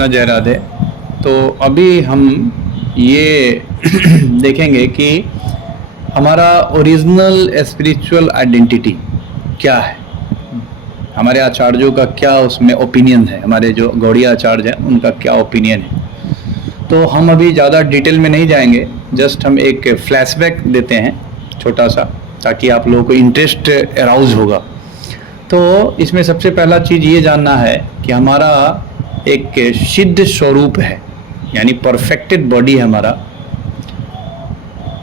कृष्णा जय राधे। तो अभी हम ये देखेंगे कि हमारा ओरिजिनल स्पिरिचुअल आइडेंटिटी क्या है, हमारे आचार्यों का क्या उसमें ओपिनियन है, हमारे जो गौड़िया आचार्य हैं उनका क्या ओपिनियन है। तो हम अभी ज़्यादा डिटेल में नहीं जाएंगे, जस्ट हम एक फ्लैशबैक देते हैं छोटा सा, ताकि आप लोगों को इंटरेस्ट अराउज होगा। तो इसमें सबसे पहला चीज़ ये जानना है कि हमारा एक सिद्ध स्वरूप है, यानी परफेक्टेड बॉडी है हमारा।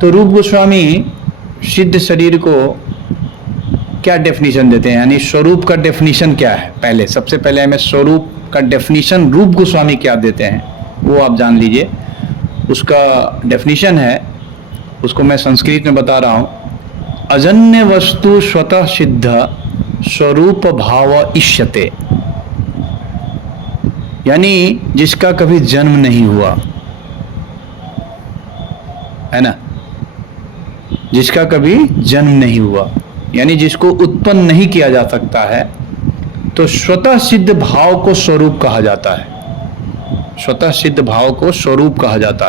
तो रूप गोस्वामी सिद्ध शरीर को क्या डेफिनेशन देते हैं, यानी स्वरूप का डेफिनेशन क्या है। पहले सबसे पहले हमें स्वरूप का डेफिनेशन रूप गोस्वामी क्या देते हैं वो आप जान लीजिए। उसका डेफिनेशन है, उसको मैं संस्कृत में बता रहा हूँ। अजन्य वस्तु स्वतः सिद्ध स्वरूप भाव इष्यते, यानी जिसका कभी जन्म नहीं हुआ है ना, जिसका कभी जन्म नहीं हुआ, यानी जिसको उत्पन्न नहीं किया जा सकता है, तो स्वतः सिद्ध भाव को स्वरूप कहा जाता है। स्वतः सिद्ध भाव को स्वरूप कहा जाता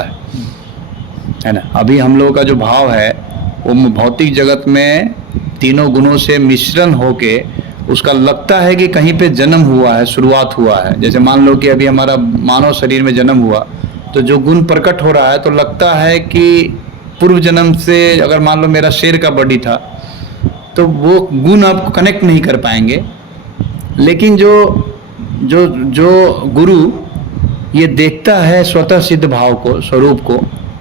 है ना। अभी हम लोगों का जो भाव है वो भौतिक जगत में तीनों गुणों से मिश्रण होके उसका लगता है कि कहीं पे जन्म हुआ है, शुरुआत हुआ है। जैसे मान लो कि अभी हमारा मानव शरीर में जन्म हुआ, तो जो गुण प्रकट हो रहा है तो लगता है कि पूर्व जन्म से, अगर मान लो मेरा शेर का बॉडी था तो वो गुण आप कनेक्ट नहीं कर पाएंगे। लेकिन जो जो जो गुरु ये देखता है स्वतः सिद्ध भाव को, स्वरूप को,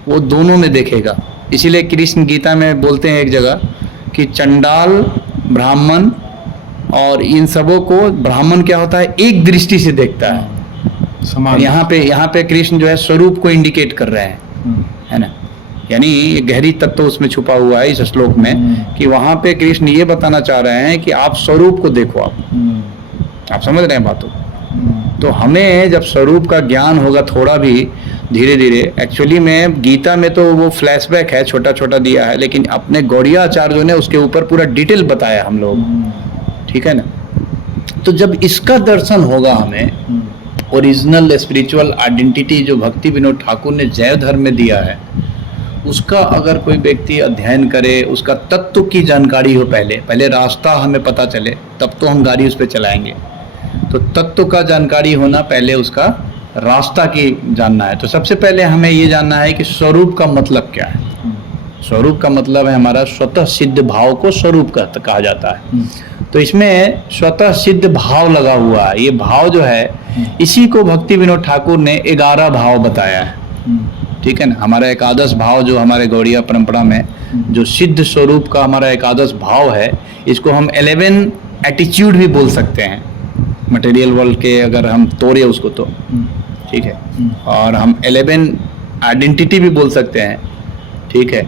वो दोनों में देखेगा। इसीलिए कृष्ण गीता में बोलते हैं एक जगह कि चंडाल, ब्राह्मण और इन सबों को, ब्राह्मण क्या होता है, एक दृष्टि से देखता है समान। यहाँ पे कृष्ण जो है स्वरूप को इंडिकेट कर रहे हैं, है ना। यानी ये गहरी तत्व उसमें छुपा हुआ है इस श्लोक में, कि वहाँ पे कृष्ण ये बताना चाह रहे हैं कि आप स्वरूप को देखो। आप समझ रहे हैं बातों। तो हमें जब स्वरूप का ज्ञान होगा थोड़ा भी धीरे धीरे, एक्चुअली में गीता में तो वो फ्लैशबैक है, छोटा छोटा दिया है, लेकिन अपने गौड़िया आचार्यों ने उसके ऊपर पूरा डिटेल बताया हम लोग, ठीक है ना। तो जब इसका दर्शन होगा हमें, ओरिजिनल स्पिरिचुअल आइडेंटिटी जो भक्ति विनोद ठाकुर ने जैव धर्म में दिया है, उसका अगर कोई व्यक्ति अध्ययन करे, उसका तत्व की जानकारी हो, पहले रास्ता हमें पता चले, तब तो हम गाड़ी उस पर चलाएंगे। तो तत्व का जानकारी होना, पहले उसका रास्ता की जानना है। तो सबसे पहले हमें ये जानना है कि स्वरूप का मतलब क्या है। स्वरूप का मतलब है हमारा स्वतः सिद्ध भाव को स्वरूप कहा जाता है। तो इसमें स्वतः सिद्ध भाव लगा हुआ है। ये भाव जो है, इसी को भक्ति विनोद ठाकुर ने 11 भाव बताया है, ठीक है ना। हमारा एकादश भाव जो हमारे गौड़िया परंपरा में जो सिद्ध स्वरूप का हमारा एकादश भाव है, इसको हम 11 एटीट्यूड भी बोल सकते हैं। मटेरियल वर्ल्ड के अगर हम तोड़े उसको तो ठीक है, और हम 11 आइडेंटिटी भी बोल सकते हैं, ठीक है।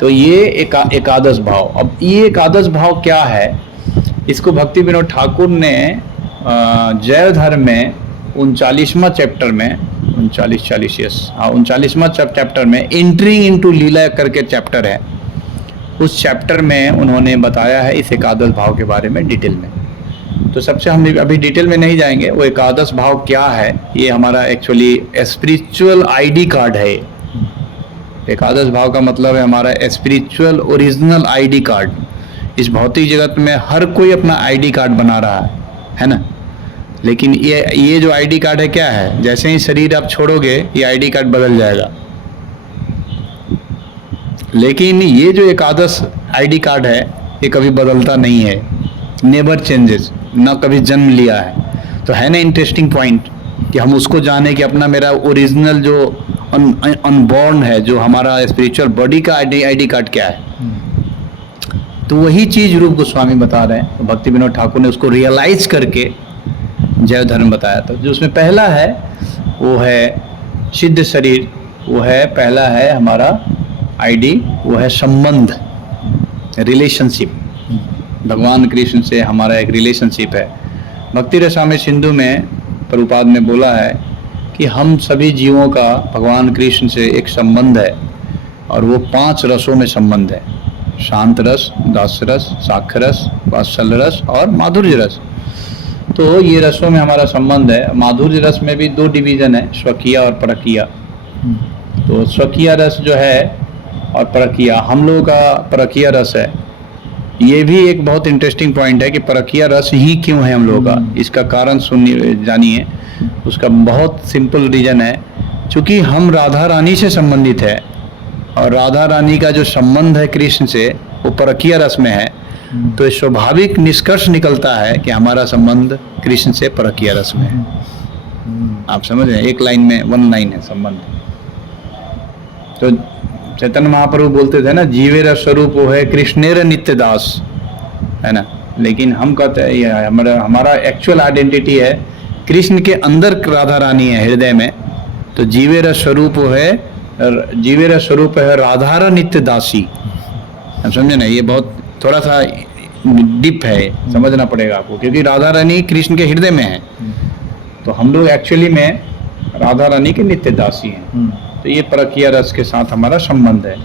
तो ये एकादश भाव। अब ये एकादश भाव क्या है, इसको भक्ति विनोद ठाकुर ने जैव धर्म में 39वां चैप्टर में, 39वां चैप्टर में एंट्रिंग इनटू लीला करके चैप्टर है, उस चैप्टर में उन्होंने बताया है इस एकादश भाव के बारे में डिटेल में। तो सबसे हम अभी डिटेल में नहीं जाएंगे, वो एकादश भाव क्या है। ये हमारा एक्चुअली स्पिरिचुअल आईडी कार्ड है। एकादश भाव का मतलब है हमारा स्पिरिचुअल ओरिजिनल आईडी कार्ड। इस भौतिक जगत में हर कोई अपना आईडी कार्ड बना रहा है ना। लेकिन ये जो आईडी कार्ड है क्या है, जैसे ही शरीर आप छोड़ोगे ये आईडी कार्ड बदल जाएगा। लेकिन ये जो एकादश आईडी कार्ड है ये कभी बदलता नहीं है, नेवर चेंजेस, ना कभी जन्म लिया है। तो है ना इंटरेस्टिंग पॉइंट कि हम उसको जाने कि अपना मेरा ओरिजिनल जो अनबॉर्न है, जो हमारा स्पिरिचुअल बॉडी का आईडी कार्ड क्या है। तो वही चीज रूप गोस्वामी बता रहे हैं। तो भक्ति विनोद ठाकुर ने उसको रियलाइज करके जैव धर्म बताया था। जो उसमें पहला है वो है सिद्ध शरीर, वो है पहला है हमारा आईडी, वो है संबंध, रिलेशनशिप। भगवान कृष्ण से हमारा एक रिलेशनशिप है। भक्ति रसामृत सिंधु में प्रभुपाद ने बोला है कि हम सभी जीवों का भगवान कृष्ण से एक संबंध है, और वो 5 रसों में संबंध है। शांत रस, दास रस, साक्ष्य रस, वात्सल्य रस और माधुर्य रस। तो ये रसों में हमारा संबंध है। माधुर्य रस में भी दो डिवीजन है, स्वकीय और परकीय। तो स्वकीय रस जो है और परकीय, हम लोगों का परकीय रस है। ये भी एक बहुत इंटरेस्टिंग पॉइंट है कि परकीय रस ही क्यों है हम लोगों का, इसका कारण सुनिए, जानिए। उसका बहुत सिंपल रीजन है, क्योंकि हम राधा रानी से संबंधित है और राधा रानी का जो संबंध है कृष्ण से वो परकीय रस में है। तो स्वाभाविक निष्कर्ष निकलता है कि हमारा संबंध कृष्ण से परकीय रस में है। आप समझ रहे हैं, एक लाइन में, वन लाइन है संबंध। तो चैतन्य महाप्रभु बोलते थे ना, जीवेर स्वरूप वो है कृष्णेर नित्य दास, है ना। लेकिन हम कहते हैं ये हमारा एक्चुअल आइडेंटिटी है कृष्ण के अंदर राधा रानी है हृदय में। तो जीवेर स्वरूप वो है, जीवेर स्वरूप है राधारा नित्य दासी। हम समझे ना, ये बहुत थोड़ा सा डीप है, समझना पड़ेगा आपको, क्योंकि राधा रानी कृष्ण के हृदय में है। तो हम लोग एक्चुअली में राधा रानी के नित्य दासी हैं। तो ये परकीय रस के साथ हमारा संबंध है।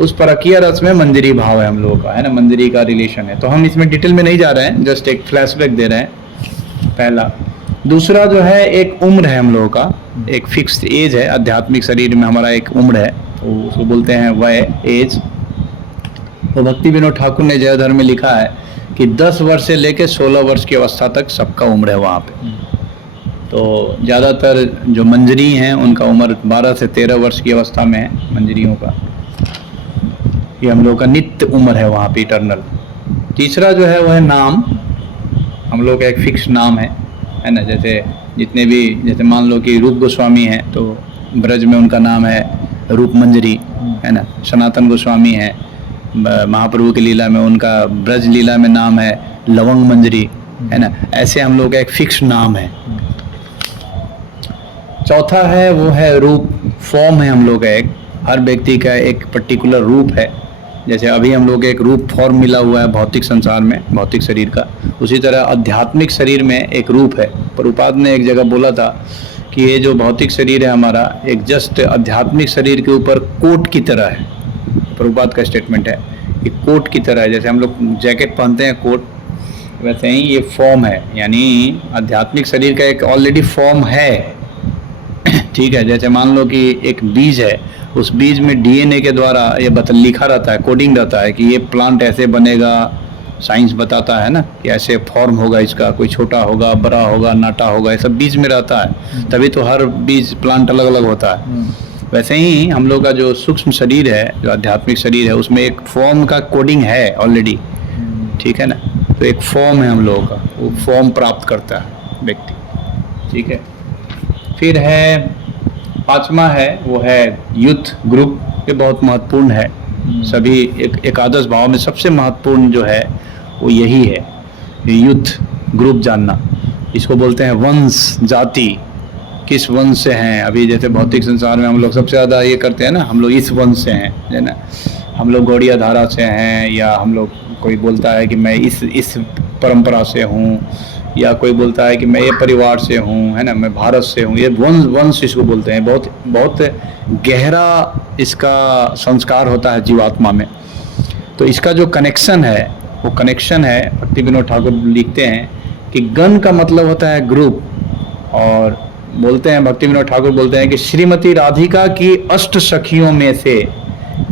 उस परकीय रस में मंजरी भाव है हम लोगों का, है ना, मंजरी का रिलेशन है। तो हम इसमें डिटेल में नहीं जा रहे हैं, जस्ट एक फ्लैशबैक दे रहे हैं, पहला। दूसरा जो है एक उम्र है हम लोगों का, एक फिक्स्ड एज है। आध्यात्मिक शरीर में हमारा एक उम्र है, तो उसको बोलते हैं वय, एज। तो भक्ति विनोद ठाकुर ने जय धर्म में लिखा है कि 10 वर्ष से लेकर 16 वर्ष की अवस्था तक सबका उम्र है वहाँ पे। तो ज़्यादातर जो मंजरी हैं उनका उम्र 12 से 13 वर्ष की अवस्था में है, मंजरियों का। ये हम लोग का नित्य उम्र है वहाँ पे, इटर्नल। तीसरा जो है वह है नाम। हम लोग का एक फिक्स नाम है ना। जैसे जितने भी, जैसे मान लो कि रूप गोस्वामी हैं तो ब्रज में उनका नाम है रूप मंजरी, है ना। सनातन गोस्वामी हैं, महाप्रभु की लीला में उनका ब्रज लीला में नाम है लवंग मंजरी, है ना। ऐसे हम लोग का एक फिक्स नाम है। चौथा है वो है रूप, फॉर्म है हम लोग का एक, हर व्यक्ति का एक पर्टिकुलर रूप है। जैसे अभी हम लोग एक रूप फॉर्म मिला हुआ है भौतिक संसार में, भौतिक शरीर का, उसी तरह आध्यात्मिक शरीर में एक रूप है। प्रभुपाद ने एक जगह बोला था कि ये जो भौतिक शरीर है हमारा, एक जस्ट आध्यात्मिक शरीर के ऊपर कोट की तरह है। प्रभुपाद का स्टेटमेंट है कि कोट की तरह है। जैसे हम लोग जैकेट पहनते हैं कोट, वैसे ही ये फॉर्म है, यानी आध्यात्मिक शरीर का एक ऑलरेडी फॉर्म है, ठीक है। जैसे मान लो कि एक बीज है, उस बीज में डीएनए के द्वारा ये लिखा रहता है, कोडिंग रहता है कि ये प्लांट ऐसे बनेगा। साइंस बताता है ना कि ऐसे फॉर्म होगा इसका, कोई छोटा होगा, बड़ा होगा, नाटा होगा, ये सब बीज में रहता है। तभी तो हर बीज प्लांट अलग अलग होता है। वैसे ही हम लोग का जो सूक्ष्म शरीर है, जो आध्यात्मिक शरीर है, उसमें एक फॉर्म का कोडिंग है ऑलरेडी, ठीक है ना। तो एक फॉर्म है हम लोगों का, वो फॉर्म प्राप्त करता है व्यक्ति, ठीक है। फिर है पांचवा है वो है यूथ ग्रुप। ये बहुत महत्वपूर्ण है। सभी एकादश भाव में सबसे महत्वपूर्ण जो है वो यही है, यूथ ग्रुप जानना। इसको बोलते हैं वंश, जाति, किस वंश से हैं। अभी जैसे भौतिक संसार में हम लोग सबसे ज़्यादा ये करते हैं ना, हम लोग इस वंश से हैं, है ना, हम लोग गौड़िया धारा से हैं, या हम लोग, कोई बोलता है कि मैं इस परंपरा से हूँ, या कोई बोलता है कि मैं ये परिवार से हूँ, है ना, मैं भारत से हूँ। ये वंश इसको बोलते हैं। बहुत बहुत गहरा इसका संस्कार होता है जीवात्मा में। तो इसका जो कनेक्शन है वो कनेक्शन है, भक्ति विनोद ठाकुर लिखते हैं कि गण का मतलब होता है ग्रुप। और बोलते हैं, भक्ति विनोद ठाकुर बोलते हैं कि श्रीमती राधिका की 8 सखियों में से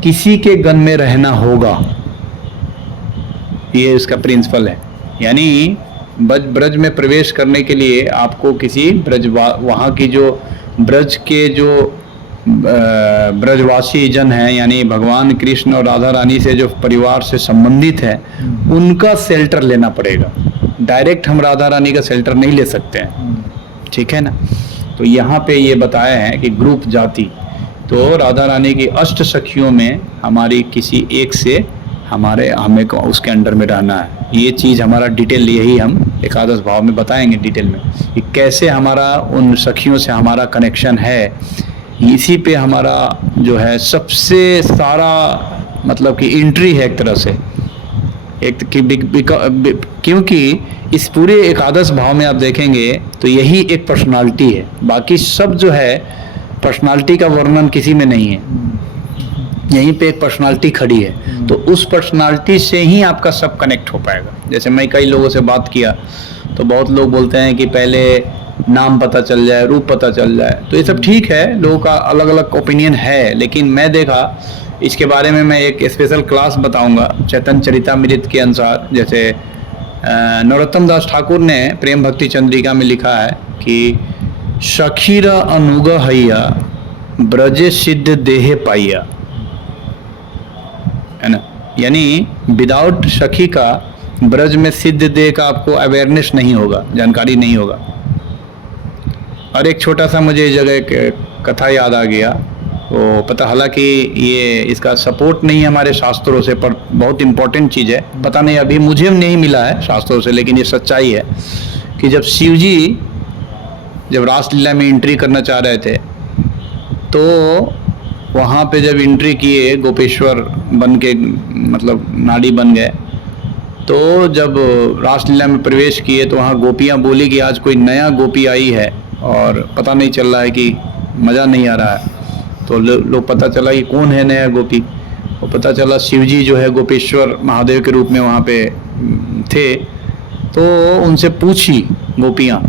किसी के गण में रहना होगा। ये इसका प्रिंसिपल है। यानी ब्रज में प्रवेश करने के लिए आपको किसी वहाँ की जो ब्रज के जो ब्रजवासी जन हैं, यानी भगवान कृष्ण और राधा रानी से जो परिवार से संबंधित है, उनका शेल्टर लेना पड़ेगा। डायरेक्ट हम राधा रानी का शेल्टर नहीं ले सकते हैं, ठीक है ना। तो यहाँ पे ये बताया है कि ग्रुप, जाति। तो राधा रानी की 8 सखियों में हमारी किसी एक से हमें उसके अंडर में रहना है। ये चीज़ हमारा डिटेल, यही हम एकादश भाव में बताएंगे डिटेल में कि कैसे हमारा उन सखियों से हमारा कनेक्शन है। इसी पे हमारा जो है सबसे सारा मतलब कि एंट्री है एक तरह से, क्योंकि इस पूरे एकादश भाव में आप देखेंगे तो यही एक पर्सनालिटी है। बाकी सब जो है पर्सनालिटी का वर्णन किसी में नहीं है, यहीं पे एक पर्सनालिटी खड़ी है। तो उस पर्सनालिटी से ही आपका सब कनेक्ट हो पाएगा। जैसे मैं कई लोगों से बात किया तो बहुत लोग बोलते हैं कि पहले नाम पता चल जाए, रूप पता चल जाए। तो ये सब ठीक है, लोगों का अलग अलग ओपिनियन है, लेकिन मैं देखा इसके बारे में मैं एक स्पेशल क्लास बताऊंगा चैतन्य चरितामृत के अनुसार। जैसे नरोत्तम दास ठाकुर ने प्रेम भक्ति चंद्रिका में लिखा है कि सखीरा अनुग हैया ब्रजे सिद्ध देहे पाइया, है ना। यानी विदाउट सखी का ब्रज में सिद्ध देह का आपको अवेयरनेस नहीं होगा, जानकारी नहीं होगा। और एक छोटा सा मुझे इस जगह एक कथा याद आ गया, वो पता, हालांकि ये इसका सपोर्ट नहीं है हमारे शास्त्रों से, पर बहुत इम्पोर्टेंट चीज़ है। पता नहीं अभी मुझे नहीं मिला है शास्त्रों से, लेकिन ये सच्चाई है कि जब शिव जी जब रासलीला में एंट्री करना चाह रहे थे, तो वहाँ पे जब एंट्री किए, गोपेश्वर बन के मतलब नाड़ी बन गए, तो जब रासलीला में प्रवेश किए तो वहाँ गोपियाँ बोली कि आज कोई नया गोपी आई है और पता नहीं चल रहा है, कि मज़ा नहीं आ रहा है। तो लोग पता चला कि कौन है नया गोपी, और पता चला शिवजी जो है गोपेश्वर महादेव के रूप में वहाँ पे थे। तो उनसे पूछी गोपियाँ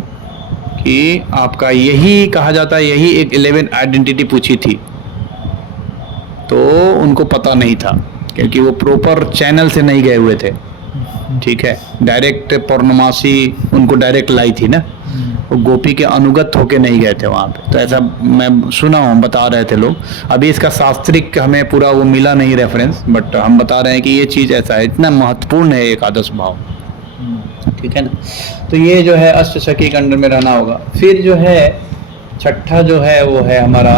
कि आपका यही कहा जाता है, यही एक 11 आइडेंटिटी पूछी थी। तो उनको पता नहीं था, क्योंकि वो प्रॉपर चैनल से नहीं गए हुए थे, ठीक है। डायरेक्ट पौर्णमासी उनको डायरेक्ट लाई थी ना, वो गोपी के अनुगत होके नहीं गए थे वहाँ पे। तो ऐसा मैं सुना हूँ, बता रहे थे लोग। अभी इसका शास्त्रिक हमें पूरा वो मिला नहीं रेफरेंस, बट हम बता रहे हैं कि ये चीज़ ऐसा है, इतना महत्वपूर्ण है एकादश भाव, ठीक है ना। तो ये जो है अष्ट सखी के अंडर में रहना होगा। फिर जो है छठा जो है वो है हमारा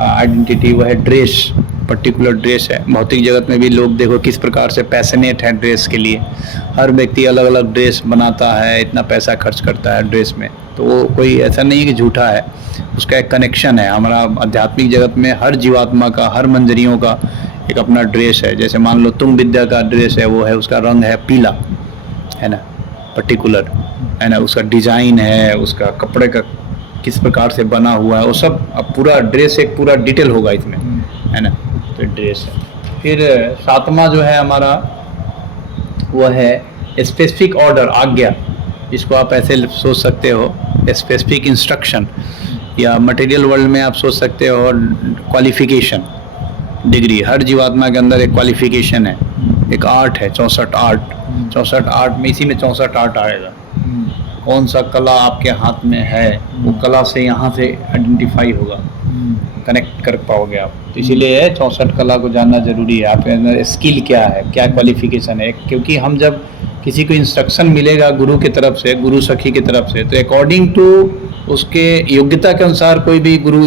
आइडेंटिटी, वो है ड्रेस, पर्टिकुलर ड्रेस है। भौतिक जगत में भी लोग देखो किस प्रकार से पैशनेट है ड्रेस के लिए, हर व्यक्ति अलग अलग ड्रेस बनाता है, इतना पैसा खर्च करता है ड्रेस में। तो वो कोई ऐसा नहीं है कि झूठा है, उसका एक कनेक्शन है। हमारा आध्यात्मिक जगत में हर जीवात्मा का, हर मंजरियों का एक अपना ड्रेस है। जैसे मान लो तुंग विद्या का ड्रेस है, वो है, उसका रंग है पीला, है ना, पर्टिकुलर, है ना, उसका डिजाइन है, उसका कपड़े का किस प्रकार से बना हुआ है, वो सब अब पूरा ड्रेस एक पूरा डिटेल होगा इसमें, है ना। तो ड्रेस है। फिर सातवां जो है हमारा वो है स्पेसिफिक ऑर्डर, आज्ञा, जिसको आप ऐसे सोच सकते हो स्पेसिफिक इंस्ट्रक्शन, या मटेरियल वर्ल्ड में आप सोच सकते हो क्वालिफिकेशन, डिग्री। हर जीवात्मा के अंदर एक क्वालिफिकेशन है, एक आर्ट है, 64 आर्ट, 64 आर्ट में, इसी में 64 आर्ट आएगा। कौन सा कला आपके हाथ में है, वो कला से यहाँ से आइडेंटिफाई होगा, कनेक्ट कर पाओगे आप। तो इसीलिए 64 कला को जानना जरूरी है। आपके अंदर स्किल क्या है, क्या क्वालिफिकेशन है, क्योंकि हम जब किसी को इंस्ट्रक्शन मिलेगा गुरु की तरफ से, गुरु सखी की तरफ से, तो अकॉर्डिंग टू उसके योग्यता के अनुसार कोई भी गुरु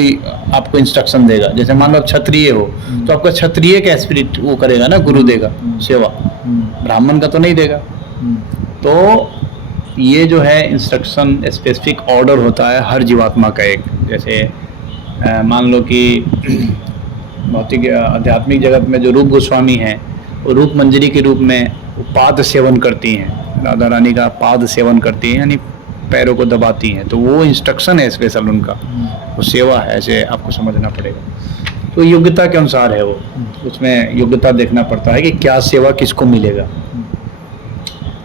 आपको इंस्ट्रक्शन देगा। जैसे मान लो आप क्षत्रिय हो, तो आपका क्षत्रिय का स्पिरिट वो करेगा ना, गुरु देगा सेवा, ब्राह्मण का तो नहीं देगा। तो ये जो है इंस्ट्रक्शन स्पेसिफिक ऑर्डर होता है हर जीवात्मा का एक। जैसे मान लो कि भौतिक आध्यात्मिक जगत में जो रूप गोस्वामी हैं, वो रूप मंजरी के रूप में वो पाद सेवन करती हैं, राधा रानी का पाद सेवन करती हैं, यानी पैरों को दबाती हैं। तो वो इंस्ट्रक्शन है स्पेशल उनका, वो सेवा है, ऐसे आपको समझना पड़ेगा। तो योग्यता के अनुसार है वो, उसमें योग्यता देखना पड़ता है कि क्या सेवा किसको मिलेगा।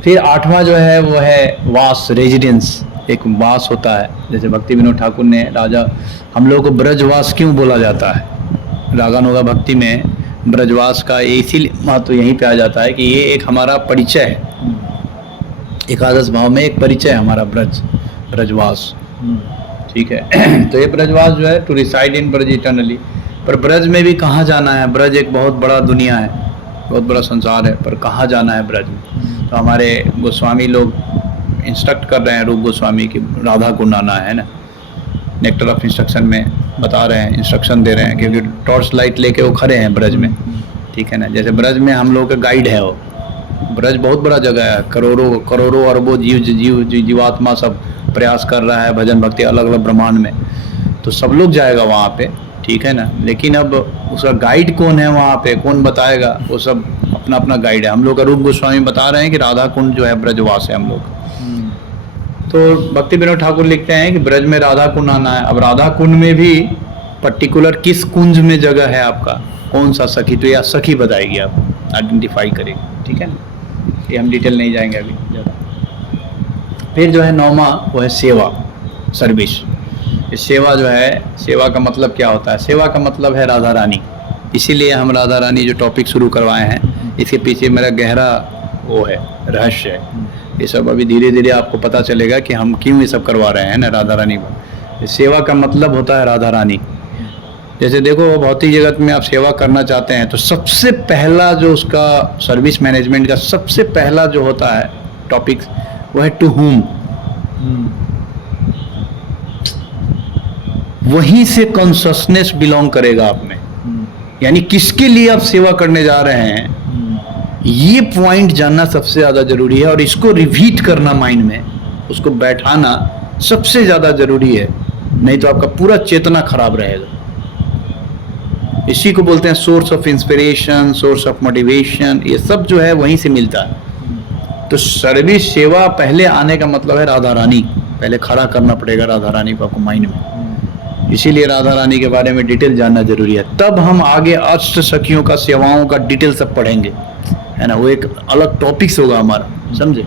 फिर आठवां जो है वो है वास, रेजिडेंस, एक वास होता है। जैसे भक्ति विनोद ठाकुर ने राजा, हम लोगों को ब्रजवास क्यों बोला जाता है, रागानुगा भक्ति में ब्रजवास का इसीलिए महत्व यहीं पे आ जाता है कि ये एक हमारा परिचय है, एकादश भाव में एक परिचय है हमारा ब्रजवास, ठीक है। तो ये ब्रजवास जो है to reside in Braj eternally. पर ब्रज में भी कहाँ जाना है, ब्रज एक बहुत बड़ा दुनिया है, बहुत बड़ा संसार है, पर कहाँ जाना है ब्रज में। तो हमारे गोस्वामी लोग इंस्ट्रक्ट कर रहे हैं, रूप गोस्वामी की राधा कुंड आना है ना, नेक्टर ऑफ इंस्ट्रक्शन में बता रहे हैं, इंस्ट्रक्शन दे रहे हैं, क्योंकि टॉर्च लाइट लेके वो खड़े हैं ब्रज में, ठीक है ना। जैसे ब्रज में हम लोग का गाइड है वो, ब्रज बहुत बड़ा जगह है, करोड़ों अरबों जीवात्मा सब प्रयास कर रहा है भजन भक्ति अलग अलग ब्रह्मांड में, तो सब लोग जाएगा वहाँ पे, ठीक है ना। लेकिन अब उसका गाइड कौन है वहाँ पे, कौन बताएगा, वो सब अपना अपना गाइड है। हम लोग का रूप गोस्वामी बता रहे हैं कि राधा कुंड जो है ब्रजवास है हम लोग। तो भक्ति विनोद ठाकुर लिखते हैं कि ब्रज में राधा कुंड आना है। अब राधा कुंड में भी पर्टिकुलर किस कुंज में जगह है आपका, कौन सा सखी, तो यह सखी बताएगी, आप आइडेंटिफाई करेगी, ठीक है ना। ये हम डिटेल नहीं जाएंगे अभी ज़्यादा। फिर जो है 9वां वो है सेवा, सर्विस। इस सेवा जो है, सेवा का मतलब क्या होता है? सेवा का मतलब है राधा रानी। इसीलिए हम राधा रानी जो टॉपिक शुरू करवाए हैं, इसके पीछे मेरा गहरा वो है, रहस्य है। ये सब अभी धीरे धीरे आपको पता चलेगा कि हम क्यों ये सब करवा रहे हैं ना राधा रानी पर। सेवा का मतलब होता है राधा रानी। जैसे देखो, भौतिक जगत में आप सेवा करना चाहते हैं तो सबसे पहला जो उसका सर्विस मैनेजमेंट का सबसे पहला जो होता है टॉपिक, वो है टू हुम। वहीं से कॉन्शसनेस बिलोंग करेगा आप में, यानी किसके लिए आप सेवा करने जा रहे हैं, ये पॉइंट जानना सबसे ज्यादा जरूरी है। और इसको रिपीट करना माइंड में, उसको बैठाना सबसे ज्यादा जरूरी है, नहीं तो आपका पूरा चेतना खराब रहेगा। इसी को बोलते हैं source of inspiration, source of motivation. ये सब जो है वहीं से मिलता है। तो सर्विस सेवा पहले आने का मतलब है राधा रानी, पहले खड़ा करना पड़ेगा राधा रानी को आपको माइंड में। इसीलिए राधा रानी के बारे में डिटेल जानना जरूरी है। तब हम आगे अष्ट सखियों का, सेवाओं का डिटेल सब पढ़ेंगे, है ना। वो एक अलग टॉपिक्स होगा हमारा, समझे।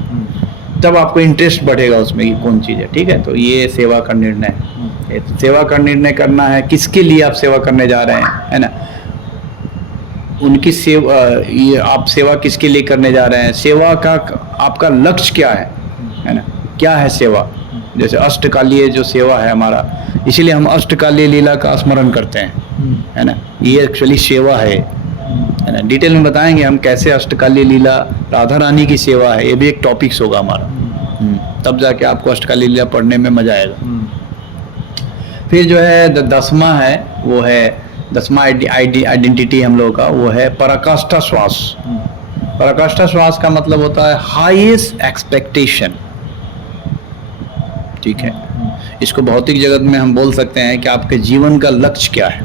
तब आपको इंटरेस्ट बढ़ेगा उसमें कि कौन चीज़ है, ठीक है। तो ये सेवा का निर्णय है। सेवा का निर्णय करना है, किसके लिए आप सेवा करने जा रहे हैं, है ना। उनकी सेवा, ये आप सेवा किसके लिए करने जा रहे हैं, सेवा का आपका लक्ष्य क्या है ना। क्या है सेवा? जैसे अष्टकालीय जो सेवा है हमारा, इसीलिए हम अष्टकालीय लीला का स्मरण करते हैं, है ना। ये एक्चुअली सेवा है ना। डिटेल में बताएंगे हम कैसे अष्टकालीय लीला, राधा रानी की सेवा है। ये भी एक टॉपिक्स होगा हमारा। तब जाके आपको अष्टकालीय लीला पढ़ने में मजा आएगा। फिर जो है 10वां है, वो है 10वां आइडेंटिटी हम लोगों का, वो है पराकाष्ठा श्वास। पराकाष्ठा श्वास का मतलब होता है हाईएस्ट एक्सपेक्टेशन, ठीक है। इसको भौतिक जगत में हम बोल सकते हैं कि आपके जीवन का लक्ष्य क्या है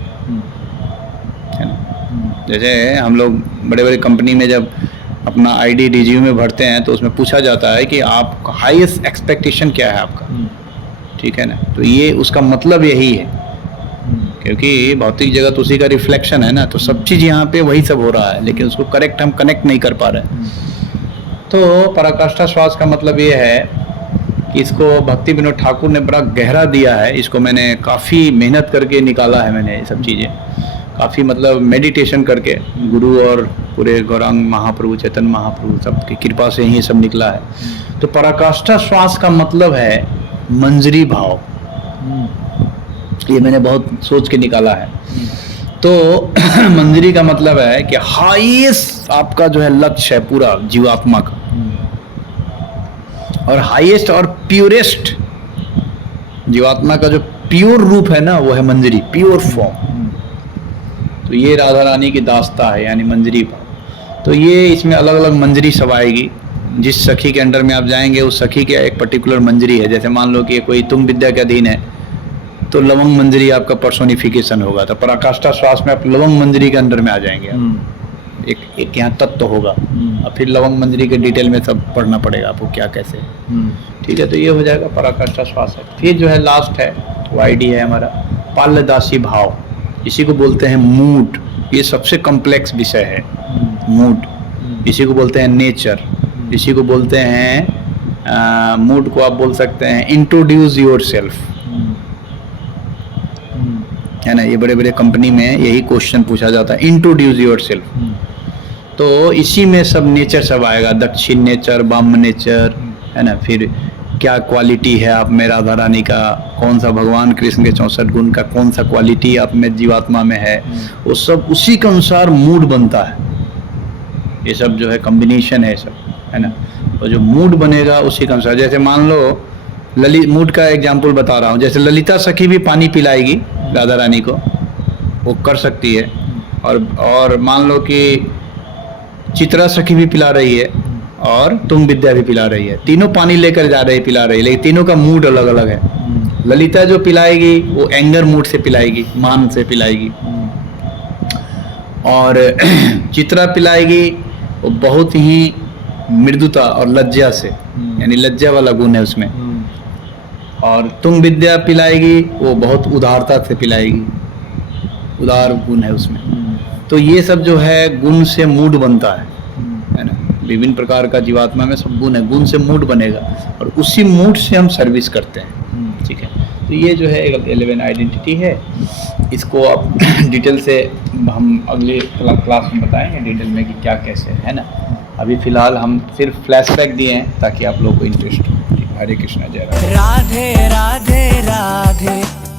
ना। जैसे हम लोग बड़े बड़े कंपनी में जब अपना आईडी रिज्यूम में भरते हैं तो उसमें पूछा जाता है कि आप हाईएस्ट एक्सपेक्टेशन क्या है आपका, ठीक है ना। तो ये उसका मतलब यही है, क्योंकि भौतिक जगत उसी का रिफ्लेक्शन है ना। तो सब चीज़ यहाँ पे वही सब हो रहा है, लेकिन उसको करेक्ट हम कनेक्ट नहीं कर पा रहे। तो पराकाष्ठा श्वास का मतलब ये है, इसको भक्ति विनोद ठाकुर ने बड़ा गहरा दिया है। इसको मैंने काफ़ी मेहनत करके निकाला है, मैंने ये सब चीज़ें काफ़ी मतलब मेडिटेशन करके, गुरु और पूरे गौरांग महाप्रभु, चैतन्य महाप्रभु सबकी कृपा से ही सब निकला है। तो पराकाष्ठा श्वास का मतलब है मंजरी भाव। ये मैंने बहुत सोच के निकाला है। तो मंजरी का मतलब है कि हाईएस्ट आपका जो है लक्ष्य है पूरा जीवात्मा का, और हाईएस्ट और प्योरेस्ट जीवात्मा का जो प्योर रूप है ना, वो है मंजरी, प्योर फॉर्म। तो ये राधा रानी की दास्ता है, यानी मंजरी भाव। तो ये इसमें अलग अलग मंजरी सब आएगी। जिस सखी के अंडर में आप जाएंगे, उस सखी के एक पर्टिकुलर मंजरी है। जैसे मान लो कि कोई तुंग विद्या के अधीन है, तो लवंग मंजरी आपका पर्सोनिफिकेशन होगा। तो पराकाष्ठा श्वास में आप लवंग मंजरी के अंडर में आ जाएंगे। एक यहाँ तत्व होगा, और फिर लवंग मंजरी के डिटेल में सब पढ़ना पड़ेगा आपको क्या कैसे, ठीक है। तो ये हो जाएगा पराकाष्ठा श्वास है। फिर जो है लास्ट है, वो आईडी है हमारा पाल्यदासी भाव। इसी को बोलते हैं मूड। ये सबसे कॉम्प्लेक्स विषय है, मूड। इसी को बोलते हैं नेचर। इसी को बोलते हैं मूड को आप बोल सकते हैं इंट्रोड्यूस योर सेल्फ, है ना। ये बड़े बड़े कंपनी में यही क्वेश्चन पूछा जाता है, इंट्रोड्यूस योर सेल्फ। तो इसी में सब नेचर सब आएगा, दक्षिण नेचर, ब्राह्मण नेचर, है ना। फिर क्या क्वालिटी है आप में राधा रानी का, कौन सा भगवान कृष्ण के 64 गुण का कौन सा क्वालिटी आप में जीवात्मा में है, वो सब उसी के अनुसार मूड बनता है। ये सब जो है कॉम्बिनेशन है सब, है ना। तो जो मूड बनेगा उसी के अनुसार, जैसे मान लो मूड का एग्जाम्पल बता रहा हूँ। जैसे ललिता सखी भी पानी पिलाएगी राधा रानी को, वो कर सकती है। और मान लो कि चित्रा सखी भी पिला रही है, और तुंग विद्या भी पिला रही है। तीनों पानी लेकर जा रही है, पिला रही है, लेकिन तीनों का मूड अलग अलग है। ललिता जो पिलाएगी वो एंगर मूड से पिलाएगी, मान से पिलाएगी। और चित्रा पिलाएगी वो बहुत ही मृदुता और लज्जा से, यानी लज्जा वाला गुण है उसमें। और तुंग विद्या पिलाएगी वो बहुत उदारता से पिलाएगी, उदार गुण है उसमें। तो ये सब जो है गुण से मूड बनता है ना। विभिन्न प्रकार का जीवात्मा में सब गुण है, गुण से मूड बनेगा और उसी मूड से हम सर्विस करते हैं। ठीक है, तो ये जो है 11 आइडेंटिटी है। इसको अब डिटेल से हम अगले क्लास में बताएंगे डिटेल में कि क्या कैसे है ना। अभी फिलहाल हम सिर्फ फ्लैशबैक दिए हैं ताकि आप लोगों को इंटरेस्ट हो। हरे कृष्णा, जय राधे। राधे राधे राधे।